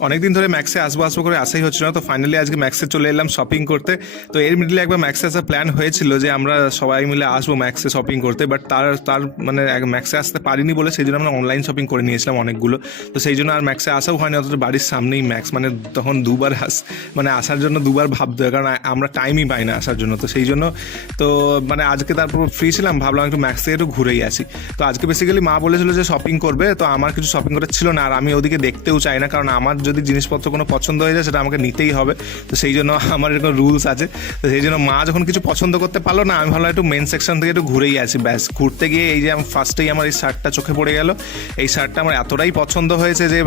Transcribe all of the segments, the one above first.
অনেকদিন ধরে ম্যাক্সে আসবো করে আসাই হচ্ছিল না, তো ফাইনালি আজকে ম্যাক্সে চলে এলাম শপিং করতে। তো এর মিডলে একবার ম্যাক্সে আসার প্ল্যান হয়েছিল যে আমরা সবাই মিলে আসবো ম্যাক্সে শপিং করতে, বাট তার মানে ম্যাক্সে আসতে পারিনি বলে সেই জন্য আমরা অনলাইন শপিং করে নিয়েছিলাম অনেকগুলো। তো সেই জন্য আর ম্যাক্সে আসাও হয়নি, অথচ বাড়ির সামনেই ম্যাক্স, মানে তখন দুবার আসার জন্য দুবার ভাবতে হয়, কারণ আমরা টাইমই পাই না আসার জন্য। তো সেই জন্য তো মানে আজকে তারপর ফ্রি ছিলাম, ভাবলাম একটু ম্যাক্স থেকে একটু ঘুরেই আসি। তো আজকে বেসিক্যালি মা বলেছিল যে শপিং করবে, তো আমার কিছু শপিং করার ছিল না, আর আমি ওদিকে দেখতেও চাই না, কারণ আমার যদি জিনিসপত্র কোনো পছন্দ হয়ে যায় সেটা আমাকে নিতেই হবে। তো সেই জন্য আমার এরকম রুলস আছে। তো সেই জন্য মা যখন কিছু পছন্দ করতে পারলো না, আমি ভাবলাম একটু মেন সেকশন থেকে একটু ঘুরেই আসি। ব্যাস ঘুরতে গিয়ে এই যে ফার্স্টেই আমার এই শার্টটা চোখে পড়ে গেল। এই শার্টটা আমার এতটাই পছন্দ হয়েছে যে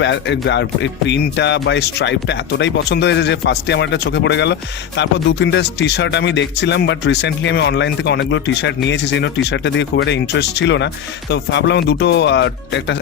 এই প্রিন্টটা বা এই স্ট্রাইপটা এতটাই পছন্দ হয়েছে যে ফার্স্টে আমার এটা চোখে পড়ে গেল। তারপর 2-3টে টি শার্ট আমি দেখছিলাম, বাট রিসেন্টলি আমি অনলাইন থেকে অনেকগুলো টি শার্ট নিয়েছি, সেই জন্য টি শার্টটা দিয়ে খুব একটা ইন্টারেস্ট ছিল না। তো ভাবলাম দুটো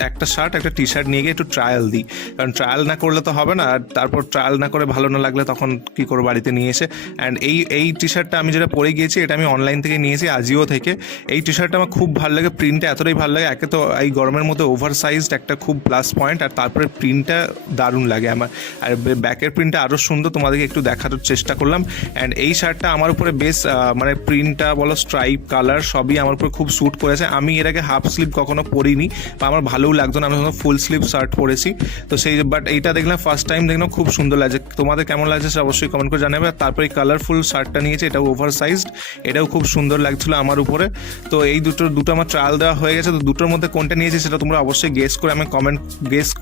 একটা শার্ট একটা টি শার্ট নিয়ে গিয়ে একটু ট্রায়াল দিই, কারণ ট্রায়াল না করলে তো হবে না। আর তারপর ট্রায়াল না করে ভালো না লাগলে তখন কী করবো বাড়িতে নিয়ে এসে। অ্যান্ড এই টি শার্টটা আমি যেটা পরে গিয়েছি এটা আমি অনলাইন থেকে নিয়েছি, আজিও থেকে। এই টি শার্টটা আমার খুব ভালো লাগে, প্রিন্টটা এতটাই ভালো লাগে। একে তো এই গরমের মধ্যে ওভার সাইজড একটা খুব প্লাস পয়েন্ট, আর তারপরে প্রিন্টটা দারুণ লাগে আমার। আর ব্যাকের প্রিন্টটা আরও সুন্দর, তোমাদেরকে একটু দেখানোর চেষ্টা করলাম। অ্যান্ড এই শার্টটা আমার উপরে বেশ মানে প্রিন্টটা বলো, স্ট্রাইপ, কালার সবই আমার উপরে খুব স্যুট করেছে। আমি এর আগে হাফ স্লিভ কখনো পরিনি বা আমার ভালোও লাগতো না, আমি ফুল স্লিভ শার্ট পরেছি। তো সেই বাট এইটা দেখলাম ফার্স্ট টাইম, দেখলাম খুব সুন্দর লাগছে। তোমাদের কেমন লাগছে সেটা অবশ্যই কমেন্ট করে জানাবে। আর তারপরে এই কালারফুল শার্টটা নিয়েছি, এটাও ওভার সাইজড, এটাও খুব সুন্দর লাগছিল আমার উপরে। তো এই দুটো আমার ট্রায়াল দেওয়া হয়ে গেছে। তো দুটোর মধ্যে কোনটা নিয়েছি সেটা তোমরা অবশ্যই গেস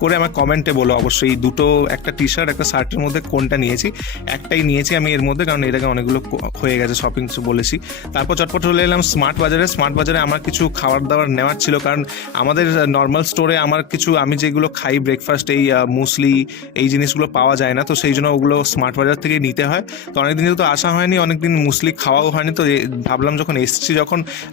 করে আমার কমেন্টে বলো অবশ্যই। এই দুটো, একটা টি শার্ট একটা শার্টের মধ্যে কোনটা নিয়েছি। একটাই নিয়েছি আমি এর মধ্যে, কারণ এর আগে অনেকগুলো হয়ে গেছে শপিং বলেছি। তারপর চটপট চলে এলাম স্মার্ট বাজারে আমার কিছু খাবার দাবার নেওয়ার ছিল, কারণ আমাদের নর্মাল স্টোরে আমি যেগুলো খাই ব্রেকফাস্ট, এই মুসলি এই জিনিসগুলো পাওয়া যায় না। তো সেই জন্য ওগুলো স্মার্ট বাজার থেকে নিতে হয়। তো অনেকদিন যেহেতু আসা হয়নি, অনেকদিন মুসলি খাওয়াও হয়নি, তো ভাবলাম যখন এসছি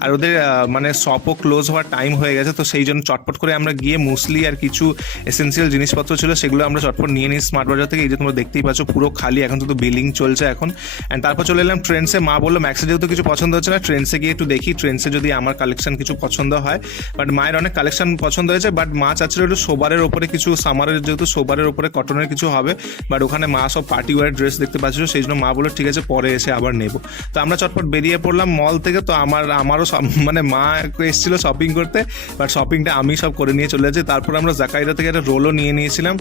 আর ওদের মানে শপও ক্লোজ হওয়ার টাইম হয়ে গেছে, তো সেই জন্য চটপট করে আমরা গিয়ে মুসলি আর কিছু এসেন্সিয়াল জিনিসপত্র ছিল সেগুলো আমরা চটপট নিয়ে নিই স্মার্ট বাজার থেকে। এই যে তোমরা দেখতেই পাচ্ছ পুরো খালি, এখন তো বিলিং চলছে এখন। অ্যান্ড তারপর চলে এলাম ট্রেন্ডসে। মা বললো ম্যাক্সে যেহেতু কিছু পছন্দ হচ্ছে না, ট্রেন্ডসে গিয়ে একটু দেখি ট্রেন্ডসে যদি আমার কালেকশন কিছু পছন্দ হয়। বাট মায়ের অনেক কালেকশন পছন্দ হয়েছে, বাট মা চাচ্ছিল একটু সোবারের ওপরে কিছু, সামারের যেহেতু সোবারের ওপরে কটনের কিছু হবে। বাট ওখানে মা সব পার্টি ওয়ার ড্রেস দেখতে পাচ্ছিল, সেই জন্য মা বললো ঠিক আছে পরে এসে আবার নেবো। তো আমরা চটপট বেরিয়ে পড়লাম মল থেকে। তো আমারও মানে মা এসেছিলো শপিং করতে, বাট শপিংটা আমি সব করে নিয়ে চলে যাচ্ছি। তারপর আমরা জাকাইরা থেকে একটা রোলও নিয়ে নিয়েছিলাম।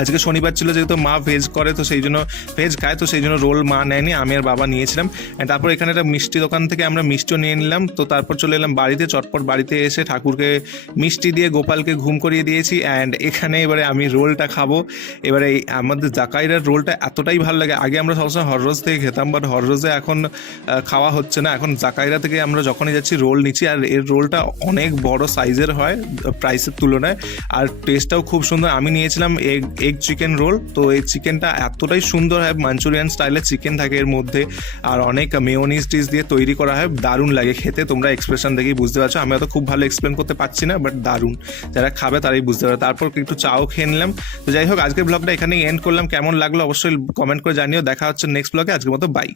আজকে শনিবার ছিল, যেহেতু মা ভেজ করে, তো সেই জন্য ভেজ খায়, তো সেই জন্য রোল মা নেয়নি, আমি আর বাবা নিয়েছিলাম। তারপর এখানে একটা মিষ্টি দোকান থেকে আমরা মিষ্টিও নিয়ে নিলাম। তো তারপর চলে এলাম বাড়িতে, চটপট বাড়িতে এসে ঠাকুরকে মিষ্টি দিয়ে গোপালকে ঘুম করিয়ে দিয়েছি। অ্যান্ড এখানে এবারে আমি রোলটা খাবো। এবারে আমাদের জাকাইরার রোলটা এতটাই ভালো লাগে, আগে আমরা সবসময় হররোজ থেকে খেতাম, বাট হররোজে এখন খাওয়া হচ্ছে না, এখন জাকাইরা থেকে আমরা যখনই যাচ্ছি রোল নিচ্ছি। আর এর রোলটা অনেক বড় সাইজের হয় প্রাইসের তুলনায়, আর টেস্টটাও খুব সুন্দর। আমি নিয়েছিলাম এগ চিকেন রোল। তো এই চিকেনটা এতটাই সুন্দর হয়, মাঞ্চুরিয়ান স্টাইলের চিকেন থাকে এর মধ্যে, আর অনেক মেয়োনিজ টিজ দিয়ে তৈরি করা হয়, দারুণ লাগে খেতে। তোমরা এক্সপ্রেশন দেখেই বুঝতে পারছো, আমি হয়তো খুব ভালো এক্সপ্লেন করতে পারছি না, বাট দারুণ, যারা খাবে তারাই বুঝতে পারবে। তারপর একটু চাও খেয়ে নিলাম। তো যাই হোক, আজকের ব্লগটা এখানেই এন্ড করলাম। কেমন লাগলো অবশ্যই কমেন্ট করে জানিও। দেখা হচ্ছে নেক্সট ব্লগে, আজকের মতো বাই।